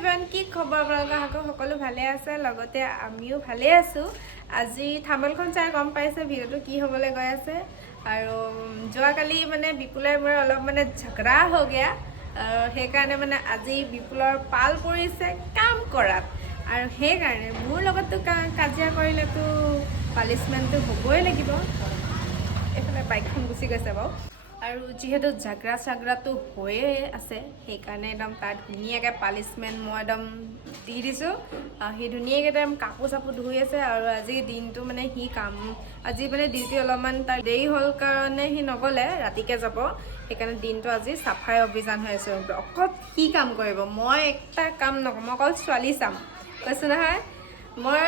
Everyone, কি খবৰ আপোনালোকৰ? সকলো ভালে আছে, লগতে আমিও ভালে আছোঁ। আজি থাম্বনেইলখন চাই গম পাইছে ভিডিঅ'টো কি হ'বলৈ গৈ আছে। আৰু যোৱাকালি মানে বিপুলৰ মোৰ অলপ মানে ঝগড়া হৈ গয়া, সেইকাৰণে মানে আজি বিপুলৰ পাল পৰিছে কাম কৰাত। আৰু সেইকাৰণে মোৰ লগততো কাজিয়া কৰিলেতো পানিছমেণ্টটো হ'বই লাগিব। এইফালে বাইকখন গুচি গৈছে বাৰু। আৰু যিহেতু ঝগড়াটো হৈয়ে আছে, সেইকাৰণে একদম তাত ধুনীয়াকৈ পানিছমেণ্ট মই একদম দি দিছোঁ। সি ধুনীয়াকৈ একদম কাপোৰ চাপোৰ ধুই আছে। আৰু আজি দিনটো মানে আজি মানে ডিউটি অলপমান তাৰ দেৰি হ'ল কাৰণে সি নগ'লে, ৰাতিকৈ যাব। সেইকাৰণে দিনটো আজি চাফাই অভিযান হৈ আছে। অকল সি কাম কৰিব, মই একটা কাম নকৰোঁ, মই অকল ছোৱালী চাম। কৈছোঁ নহয়, মই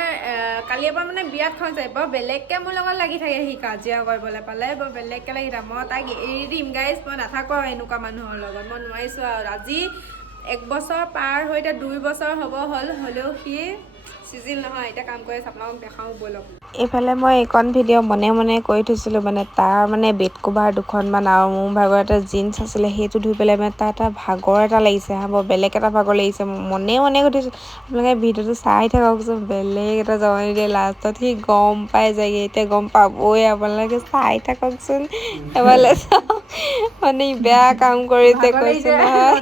কালিৰ পৰা মানে বিৰাট খং যায়। বৰ বেলেগকৈ মোৰ লগত লাগি থাকে, সি কাজিয়া কৰিবলৈ পালে বৰ বেলেগকৈ লাগি থাকে। মই তাক এৰি দিম গাইজ, মই নাথাকোঁ আৰু এনেকুৱা মানুহৰ লগত, মই নোৱাৰিছোঁ আৰু। আজি 1 বছৰ পাৰ হৈ এতিয়া 2 বছৰ হ'লেও সি চিজিল নহয়। এতিয়া কাম কৰি আছে, আপোনালোকক দেখাওঁ ব'লক। এইফালে মই এইকণ ভিডিঅ' মনে মনে কৰি থৈছিলোঁ, মানে তাৰ মানে বেড কভাৰ 2খনমান আৰু মোৰ ভাগৰ এটা জিন্স আছিলে, সেইটো ধুই পেলাই মানে তাৰ এটা ভাগৰ এটা লাগিছে, বৰ বেলেগ এটা ভাগৰ লাগিছে। মনে মনে কৰি থৈছোঁ, আপোনালোকে ভিডিঅ'টো চাই থাককচোন। বেলেগ এটা জমনি দিয়ে, লাষ্টত সি গম পাই যায়গৈ। এতিয়া গম পাবই, আপোনালোকে চাই থাককচোন। এবাৰলে চাওক, মানে বেয়া কাম কৰিছে, কৈছোঁ নহয়।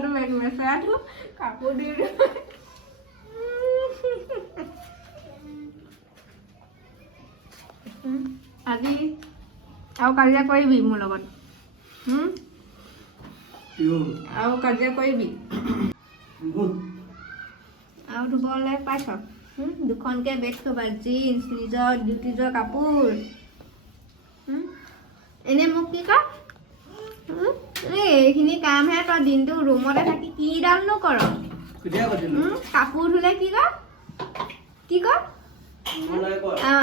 কাপোৰ দি আজি আৰু কাজিয়া কৰিবি মোৰ লগত? আৰু কাজিয়া কৰিবি? আৰু ধুবলৈ পাইছ? 2খনকৈ বেড কভাৰ, জিন্স, নিজৰ ডিউটি যোৱা কাপোৰ। এনেই মোক কি ক? এইখিনি কামহে তই দিনটো ৰুমতে থাকি কিডালনো কৰ? কাপোৰ ধুলে কি ক? কি ক?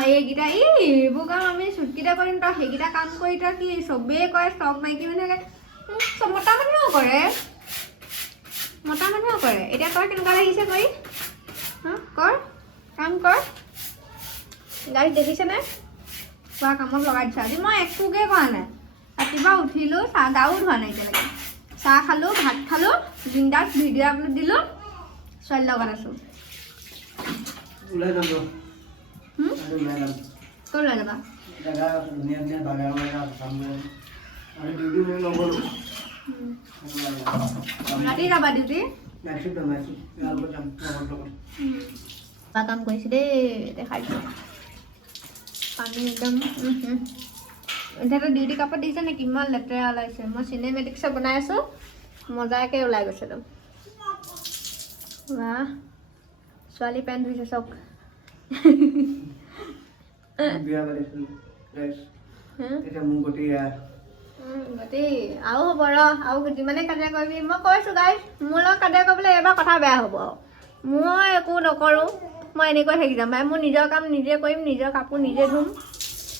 এইকেইটা এইবোৰ কাম আমি চুটকেইটা কৰিম, তই সেইকেইটা কাম কৰি তই কি চবেই কৰে, চব মাইকী মানুহে মতা মানুহেও কৰে, এতিয়া তই কেনেকুৱা লাগিছে কৰি? কৰ, কাম কৰ। গাড়ীত দেখিছেনে খোৱা কামত লগাই দিছোঁ। আজি মই একোকে কৰা নাই। ৰাতিপুৱা উঠিলোঁ, গাও ধোৱা নাই এতিয়ালৈকে। চাহ খালোঁ, ভাত খালোঁ, বিন্দাছ ভিডিঅ' আপলোড দিলোঁ, ছোৱালীৰ লগত আছোঁ। ক'ত ওলাই যাবা? ৰাতি যাবা ডিউটি? কাম কৰিছোঁ দেই, দেখাই দিছোঁ। পানী একদম এতিয়াতো ডিউটি কাপোৰ দেখিছে নে কিমান লেতেৰা ওলাইছে। মই চিনেমেটিক্সত বনাই আছোঁ, মজাকৈ ওলাই গৈছে একদম। বাহ, ছোৱালী পেণ্ট ধুইছে চব। আৰু হ'ব ৰ, আৰু যিমানে কাজিয়া কৰিবি, মই কৈছোঁ গাইজ, মোৰ লগত কাজিয়া কৰিবলৈ এবাৰ কথা বেয়া হ'ব। মই একো নকৰোঁ, মই এনেকৈ থাকি যাম। মোৰ নিজৰ কাম নিজে কৰিম, নিজৰ কাপোৰ নিজে ধুম।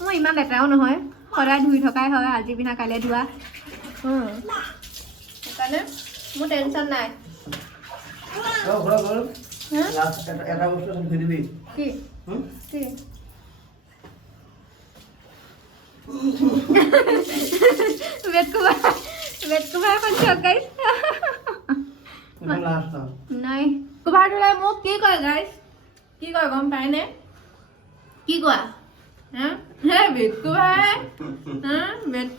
মোৰ ইমান লেতেৰাও নহয়, সদায় ধুই থকাই হয়, আজি পিন্ধা কাইলৈ ধোৱা। সেইকাৰণে মোৰ টেনশ্যন নাই। কি কি বেড কভাৰ এখন চাওক গাইজ। নাই কভাৰ ধুলে মোক কি কয় গাইজ, কি কয় গম পায়নে? কি কোৱা? বেড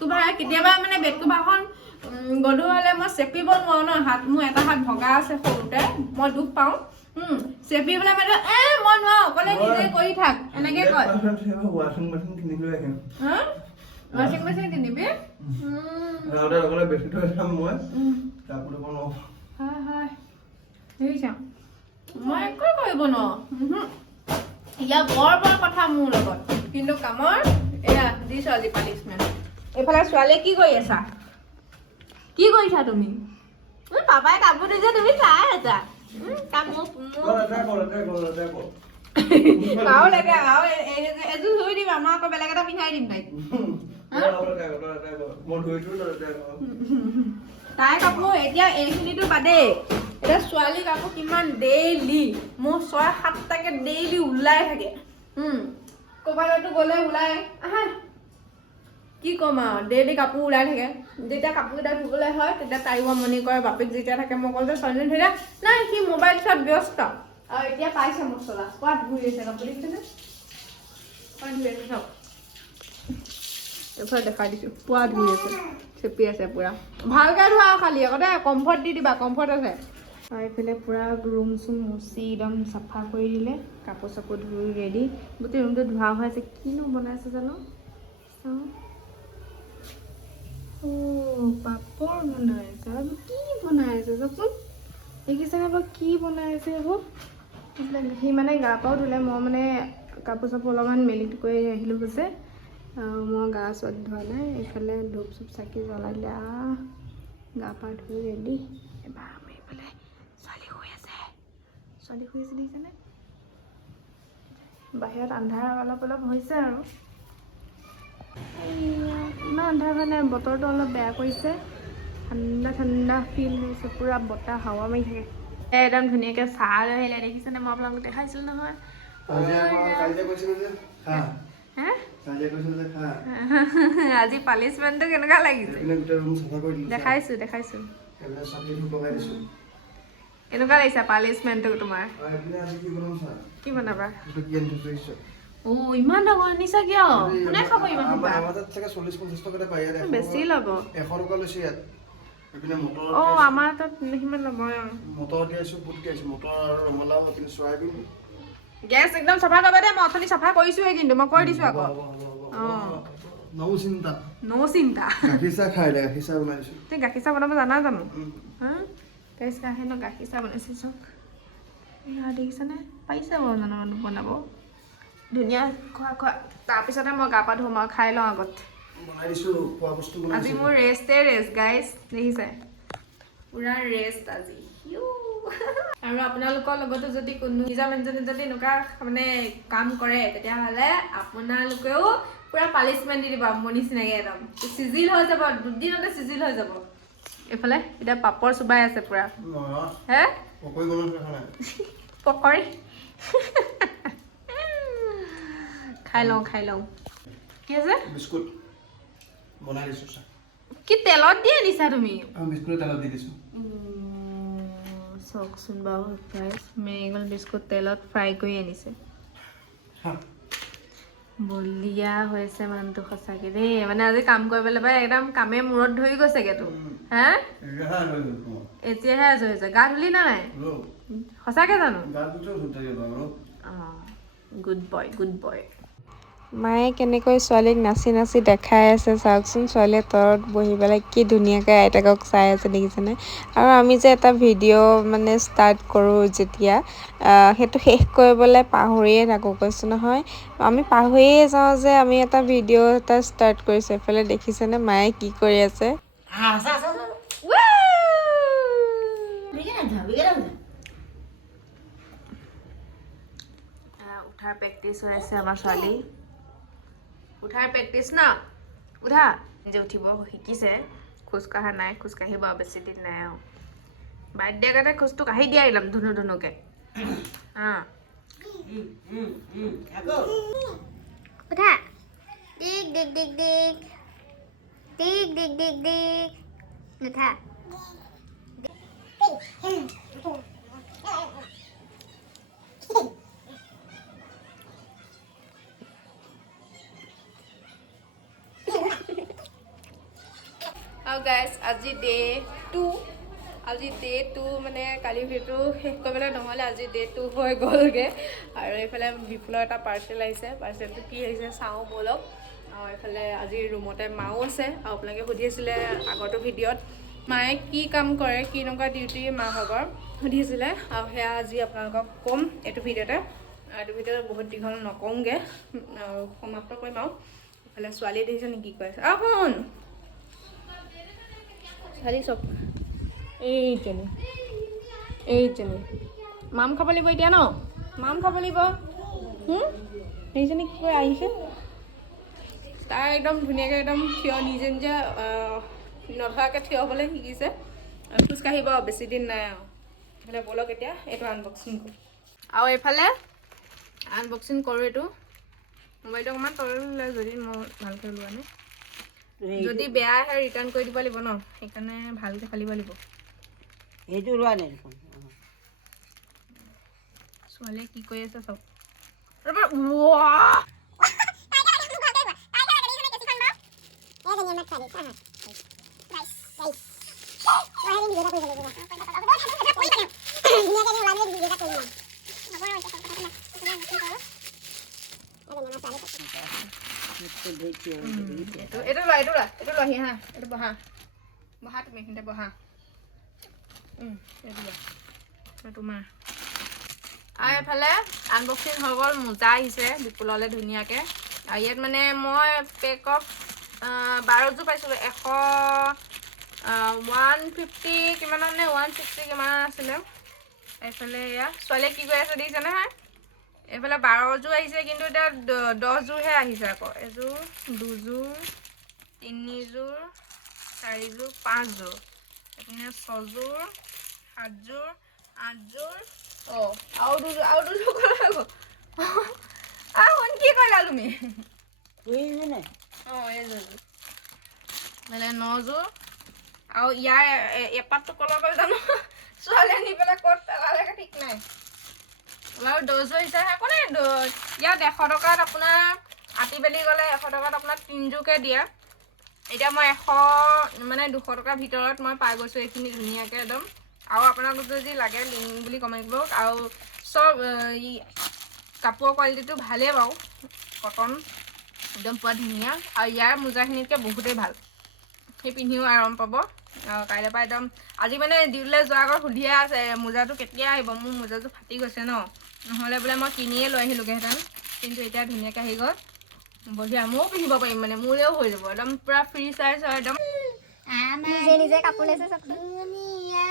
কভাৰ কেতিয়াবা মানে বেড কভাৰখন গধুৰ হ'লে মই চেপিব নোৱাৰোঁ ন, মোৰ এটা হাত ভগা আছে সৰুতে, মই দুখ পাওঁ। চেপিবলৈ মানে মই নোৱাৰোঁ, অকলে নিজে কৰি থাক এনেকে কয়। ৱাশ্বিং মেচিন কিনিবি? মই একো কৰিব নোৱাৰোঁ। ইয়াৰ বৰ কথা মোৰ লগত, কিন্তু কামৰ এয়া দিছোঁ আজি পানিছমেণ্ট। এইফালে ছোৱালীয়ে কি কৰি আছা? কি কৰিছা তুমি? পাপাই কাপোৰ দিছে, তুমি চাই আছা। এযোৰ ধুই দিম, মই আকৌ বেলেগ এটা পিন্ধাই দিম তাইক। তাই কাপোৰ এতিয়া এইখিনিতো বাদেই, এতিয়া ছোৱালী কাপোৰ কিমান ডেইলি মোৰ 6-7টাকে ডেইলি ওলাই থাকে। ক'ৰবালৈতো গ'লে ওলাই আহা। কি ক'ম আৰু ডেইলি কাপোৰ ওলাই থাকে যেতিয়া কাপোৰকেইটা ধুবলৈ হয় তেতিয়া তাইও আমনি কৰে বাপেক যেতিয়া থাকে মই কওঁ যে ছোৱালীজনী ধৰি নাই সি মোবাইল চোৱাত ব্যস্ত আৰু এতিয়া পাইছে মছলা কোৱা ধুই আছে কাপোৰ দেখিছেনে কোৱা ধুই আছে চাওক এইফালে দেখাই দিছোঁ পুৱা ধুই আছে চেপি আছে পূৰা ভালকৈ ধোৱা খালি আকৌ দেই কমফৰ্ট দি দিবা কমফৰ্ট আছে আৰু এইফালে পূৰা ৰুম চুম মুচি একদম চাফা কৰি দিলে কাপোৰ চাপোৰ ধুই ৰেডি গোটেই ৰুমটো ধোৱা হৈ আছে কিনো বনাইছে জানো চাওঁ পাপৰ বনাইছে আৰু কি বনাইছে চাওকচোন দেখিছেনে বাৰু কি বনাইছে এইবোৰ সি মানে গা পাও ধুলে মই মানে কাপোৰ চাপোৰ অলপমান মেলি কৰি আহিলোঁ গৈছে আৰু মই গা চোৱা ধোৱা নাই এইফালে ধূপ চুপ চাকি জ্বলাই দিলে গা পা ধুই ৰেডি এবাৰ আমি এইফালে ছোৱালী শুই আছে দেখিছেনে বাহিৰত আন্ধাৰ অলপ অলপ হৈছে আৰু ইমান আন্ধাৰ হোৱা নাই বতৰটো অলপ বেয়া কৰিছে ঠাণ্ডা ঠাণ্ডা ফিল হৈছে পূৰা বতাহ হাৱা মাৰি থাকে একদম ধুনীয়াকৈ চাহ লৈ আহিলে দেখিছেনে মই আপোনালোকক দেখাইছিলোঁ নহয় আজি পালিচমেণ্টটো কেনেকুৱা লাগিছে দেখাইছোঁ কেনেকুৱা লাগিছে পালিচমেণ্টটো তোমাৰ কি বনাবা ইমান ডাঙৰ আনিছা কিয় কোনে খাব ইমান বেছি ল'ব আমাৰ তাত সিমান ল'বই মটৰ দিয়াইছোঁ বুট দিয়াইছোঁ মটৰ আৰু ৰঙালাও কিন্তু চয়াবিন গেছ একদম চাফা কৰিবা দেই মই অথনি চাফা কৰিছোঁহে কিন্তু মই কৈ দিছোঁ আকৌ নৌ চিন্তা গাখীৰ চাহ খাই দে গাখীৰ চাহ বনাই দিছোঁ তুমি গাখীৰ চাহ বনাব জানা জানো গাখীৰ চাহ বনাইছে চাওক দেখিছেনে পাৰিছে বাৰু জানো মানুহ বনাব ধুনীয়া খোৱা তাৰপিছতে মই গা পা ধুম আৰু খাই লওঁ আগত আজি মোৰ ৰেষ্ট গাইজ দেখিছে পুৰা ৰেষ্ট আজি আৰু আপোনালোকৰ লগতো যদি কোনো নিজৰ মানুহজনে যদি এনেকুৱা মানে কাম কৰে তেতিয়াহ'লে আপোনালোকেও পুৰা পালিচমেণ্ট দি দিব মোৰ নিচিনাকৈ একদম চিজিল হৈ যাব দুদিনতে চিজিল হৈ যাব এইফালে এতিয়া পাপৰ চুবাই আছে পুৰা হে পকৰি খাই লওঁ কি আছে বিস্কুট বনাই দিছোঁ কি তেলত দি আনিছা তুমি বিস্কুট তেলত দি দিছোঁ চাওকচোন বাৰু মেৰিগ'ল্ড বিস্কুট তেলত ফ্ৰাই কৰি আনিছে বলিয়া হৈছে মানুহটো সঁচাকৈ দেই মানে আজি কাম কৰিবলৈ পাই একদম কামে মূৰত ধৰি গৈছেগৈ তো এতিয়াহে আজৰি হৈছে গা ধুলি না নাই সঁচাকৈ জানো গুড বয় মায়ে কেনেকৈ ছোৱালীক নাচি নাচি দেখাই আছে চাওকচোন ছোৱালীয়ে তলত বহি পেলাই কি ধুনীয়াকৈ আইতাকক চাই আছে দেখিছেনে আৰু আমি যে এটা ভিডিঅ' মানে ষ্টাৰ্ট কৰোঁ যেতিয়া সেইটো শেষ কৰিবলৈ পাহৰিয়ে থাকোঁ কৈছোঁ নহয় আমি পাহৰিয়ে যাওঁ যে আমি এটা ভিডিঅ' এটা ষ্টাৰ্ট কৰিছোঁ এইফালে দেখিছেনে মায়ে কি কৰি আছে উঠাৰ প্ৰেক্টিচ হৈ আছে আমাৰ ছোৱালী উঠাৰ প্ৰেক্টিচ ন উঠা যে উঠিব শিকিছে খোজকাঢ়া নাই খোজকাঢ়িব বেছি দিন নাই আৰু বাৰ্থডে কাৰণে খোজটো কাঢ়ি দিয়া একদম ধুনুকৈ উঠা দিক দিক দিক দিক দিক দিক দিক দিক উঠা আৰু গাইজ আজি ডে 2 মানে কালি ভিডিঅ'টো শেষ কৰিবলৈ নহ'লে আজি ডে 2 হৈ গ'লগৈ আৰু এইফালে বিপুলৰ এটা পাৰ্চেল আহিছে পাৰ্চেলটো কি আহিছে চাওঁ ব'লক আৰু এইফালে আজি ৰুমতে মাও আছে আৰু আপোনালোকে সুধি আছিলে আগৰটো ভিডিঅ'ত মায়ে কি কাম কৰে কি এনেকুৱা ডিউটি মাভাগৰ সুধিছিলে আৰু সেয়া আজি আপোনালোকক ক'ম এইটো ভিডিঅ'তে বহুত দীঘল নকওঁগৈ আৰু সমাপ্ত কৰিম আৰু এইফালে ছোৱালীয়ে দেখিছে নেকি কৈ আছে শুন ছোৱালী চব এইজনী মাম খাব লাগিব এতিয়া ন মাম খাব লাগিব সেইজনী কি কৈ আহিছে তাই একদম ধুনীয়াকৈ একদম থিয় নিজে নধৰাকৈ থিয় হ'বলৈ শিকিছে খোজকাঢ়িব বেছি দিন নাই আৰু এইফালে ব'লক এতিয়া এইটো আনবক্সিং কৰোঁ আৰু এইফালে আনবক্সিং কৰোঁ এইটো মোবাইলটো অকণমান তললৈ যদি মই ভালকৈ লোৱা নাই যদি বেয়া আহে ৰিটাৰ্ণ কৰি দিব লাগিব ন, সেইকাৰণে ভালকৈ ফালিব লাগিব। সেইটো ৰোৱা নাই দেখোন। ছোৱালীয়ে কি কৰি আছে চব। এইটো লহি হা, এইটো বহা তুমি এইখিনিতে বহা। এইটো তোমাৰ। আৰু এফালে আনবক্সিং হৈ গ'ল, মোজা আহিছে বিপুললৈ ধুনীয়াকৈ। আৰু ইয়াত মানে মই পেকক 12 যোৰ পাইছিলোঁ, 150 কিমানত নে 160 কিমানত আছিলে। এইফালে এয়া ছোৱালীয়ে কি কৰি আছে দেখিছে নহয়। এইফালে 12 যোৰ আহিছে, কিন্তু এতিয়া 10 যোৰহে আহিছে আকৌ। এযোৰ 2 যোৰ 3 যোৰ 4 যোৰ 5 যোৰ, এইপিনে 6 যোৰ 7 যোৰ 8 যোৰ। আৰু দুযোৰ ক'লে আকৌ। কি কৰিলা তুমি? এইযোৰ মানে 9 যোৰ। আৰু ইয়াৰ এপাতটো কলৰ পৰা জানো ছোৱালীয়ে নি পেলাই ক'ত পেলালেগে ঠিক নাই। আৰু 10 যোৰ হিচাপে একো নাই। ইয়াত 100 টকাত আপোনাৰ আতি বেলি গ'লে 100 টকাত আপোনাৰ 3 যোৰকৈ দিয়ে। এতিয়া মই 200 টকাৰ ভিতৰত মই পাই গৈছোঁ এইখিনি ধুনীয়াকৈ একদম। আৰু আপোনাক যদি লাগে লিংক বুলি কমেণ্ট কৰক। আৰু চব কাপোৰৰ কোৱালিটিটো ভালেই বাৰু, কটন একদম পুৰা ধুনীয়া। আৰু ইয়াৰ মোজাখিনিতকৈ বহুতেই ভাল, সেই পিন্ধিও আৰাম পাব। আৰু কাইলৈ পৰা একদম আজি মানে ডিউটিলৈ যোৱাৰ আগত সুধিয়ে আছে মোজাটো কেতিয়া আহিব। মোৰ মোজাযোৰ ফাটি গৈছে ন, নহ'লে বোলে মই কিনিয়ে লৈ আহিলোগৈহেঁতেন, কিন্তু এতিয়া ধুনীয়াকৈ আহি গ'ল। বঢ়িয়া, ময়ো পিন্ধিব পাৰিম, মানে মোলৈও হৈ যাব একদম পুৰা ফ্ৰী চাইজ হয় একদম। নিজে নিজে কাপোৰ লৈছে চব ধুনীয়া,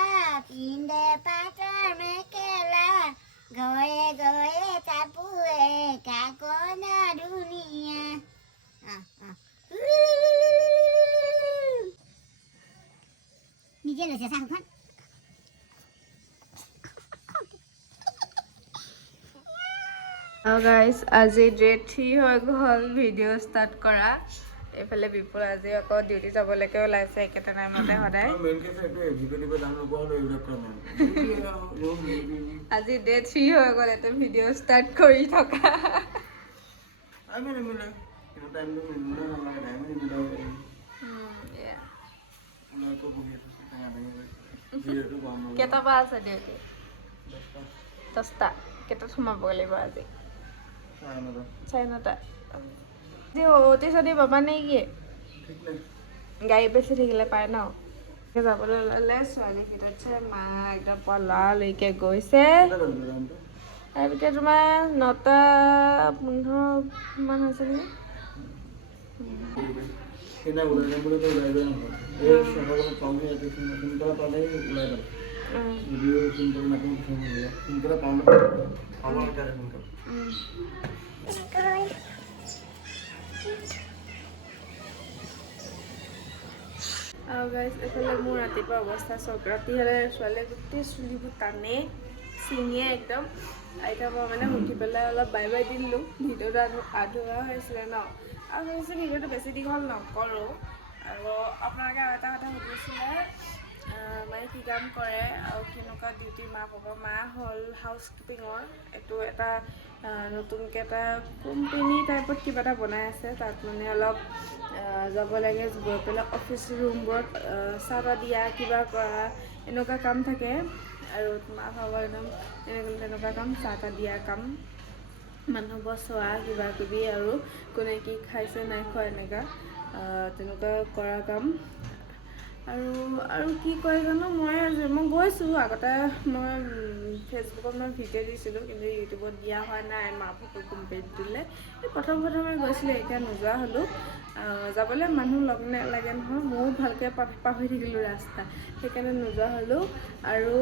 পিন্ধে পাটৰ মেখেলা, গয়ে গয়ে কাপোৰে কাকনা ধুনীয়া। নিজে লৈছে চাহখন। গাইজ আজি ডে 3 হৈ গ'ল ভিডিঅ' ষ্টাৰ্ট কৰা। এইফালে বিপুল আজি আকৌ ডিউটি যাবলৈকে ওলাইছে একেটা টাইমতে সদায়। আজি ডে 3 হৈ গ'ল এইটো ভিডিঅ' ষ্টাৰ্ট কৰি থকা। কেইটাৰ পৰা আছে ডিউটি? 10টা। কেইটাত সোমাব লাগিব আজি? 9:30। অতি চতি পাবা নে কি? গাড়ী বেছি থাকিলে পায় ন? যাবলৈ ওলালে ছোৱালী ভিতৰত মা একদম পুৰা লৰালৰিকৈ গৈছে। তাৰপিছত তোমাৰ 9:15 মান হৈছে নেকি। আৰু গাইজ এইফালে মোৰ ৰাতিপুৱা অৱস্থা চাওক। ৰাতি হ'লে ছোৱালীয়ে গোটেই চুলিবোৰ টানে ছিঙে একদম। এতিয়া মই মানে উঠি পেলাই অলপ বাই বাই দি দিলোঁ। ভিডিঅ'টো আধৰুৱা হৈছিলে ন, আৰু ভাবিছোঁ ভিডিঅ'টো বেছি দীঘল নকৰোঁ। আৰু আপোনালোকে আৰু এটা কথা সুধিছিলে মানে কি কাম কৰে আৰু কেনেকুৱা ডিউটি মা পাব। মা হ'ল হাউচ কিপিঙৰ। এইটো এটা নতুনকৈ এটা কোম্পেনী টাইপত কিবা এটা বনাই আছে। তাত মানে অলপ যাব লাগে, গৈ পেলাই অফিচ ৰুমবোৰত চাহ তাহ দিয়া কিবা কৰা এনেকুৱা কাম থাকে। আৰু মা ভাগৰ একদম তেনেকুৱা কাম, চাহ তাহ দিয়া কাম, মানুহবোৰ চোৱা কিবা কিবি, আৰু কোনে কি খাইছে নাই খোৱা এনেকুৱা তেনেকুৱা কৰা কাম। আৰু কি কৰে জানো, মই গৈছোঁ আগতে। মই ফেচবুকত মই ভিডিঅ' দিছিলোঁ, কিন্তু ইউটিউবত দিয়া হোৱা নাই। মা ভাগৰ কোম্পেনীটোলৈ প্ৰথমে গৈছিলোঁ, এতিয়া নোযোৱা হ'লোঁ। যাবলৈ মানুহ লগ নালাগে নহয়, ময়ো ভালকৈ পাহৰি থাকিলোঁ ৰাস্তা, সেইকাৰণে নোযোৱা হ'লোঁ। আৰু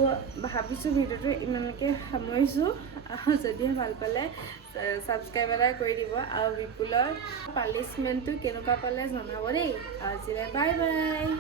ভাবিছোঁ ভিডিঅ'টো ইমানকৈ সামৰিছোঁ। যদিহে ভাল পালে ছাবস্ক্ৰাইব এটা কৰি দিব। আৰু বিপুলৰ পানিছমেণ্টটো কেনেকুৱা পালে জনাব দেই। আজিলৈ বাই বাই।